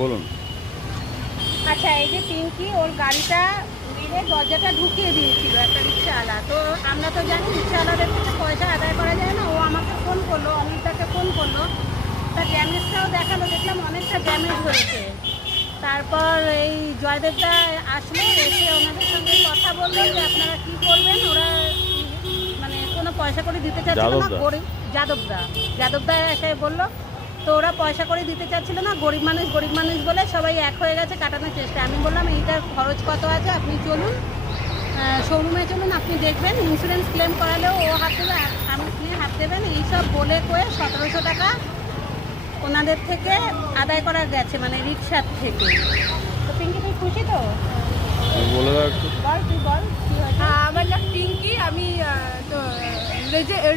বলুন। আচ্ছা এই যে পিঙ্কি ওর গাড়িটা মেরে দরজাটা ঢুকিয়ে দিয়েছিল একটা রিক্সাওয়ালা। তো আমরা তো জানি রিক্সাওয়ালাদের থেকে পয়সা আদায় করা যায় না। ও আমাকে ফোন করল অমিতাকে ফোন করল। তা ড্যামেজটাও দেখাল দেখলাম অনেকটা ড্যামেজ হয়েছে। তারপর এই জয়দেবদা আসলো এসে ওনাদের সঙ্গে কথা বলল যে আপনারা কী করবেন? ওরা মানে কোনো পয়সা করে দিতে চাচ্ছিল না? গরিব যাদবদা। যাদবদা এসে বলল তো ওরা পয়সা করে দিতে চাচ্ছিল না গরিব মানুষ গরিব মানুষ বলে সবাই এক হয়ে গেছে কাটানোর চেষ্টা। আমি বললাম এইটার খরচ কত আছে? আপনি চলুন শোরুমে চলুন আপনি দেখবেন ইন্স্যুরেন্স ক্লেম করালেও ও হাত দেবে আপনি হাত দেবেন। এইসব বলে কয়ে সতেরোশো টাকা ওনাদের থেকে আদায় করা গেছে মানে রিক্সার থেকে। তো পিঙ্কি তুই খুশি তো? বলে দাও একটু। বল তুই বল হ্যাঁ, আমার নাম পিঙ্কি আমি আহ, তো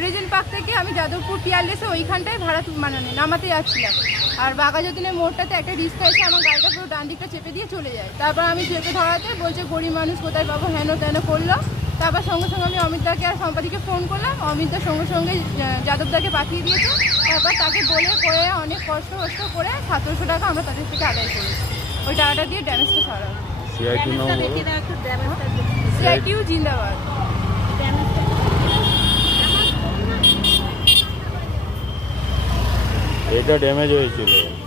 রেজেন্ট পার্ক থেকে আমি যাদবপুর টিয়ারলেসে ওইখানটায় ভাড়া মানে নামাতে যাচ্ছিলাম। আর বাঘাযতীনের মোড়টাতে একটা রিক্সা এসে আমার গাড়িটা পুরো ডান দিকটা চেপে দিয়ে চলে যায়। তারপর আমি চেপে ধরাতে বলছে গরিব মানুষ কোথায় পাবো? হেন তেন করল। তারপর সঙ্গে সঙ্গে আমি অমিতদাকে আর সম্পাদিকে ফোন করলাম। অমিতদার সঙ্গে সঙ্গে যাদবদাকে পাঠিয়ে দিয়েছে। তারপর তাকে বলে করে অনেক কষ্ট কষ্ট করে সতেরোশো টাকা আমরা তাদের থেকে আদায় করেছি। ওই টাকাটা দিয়ে ড্যামেজটা সারা সিআইটি নাম હેઠળ ડેમેજ હોય છે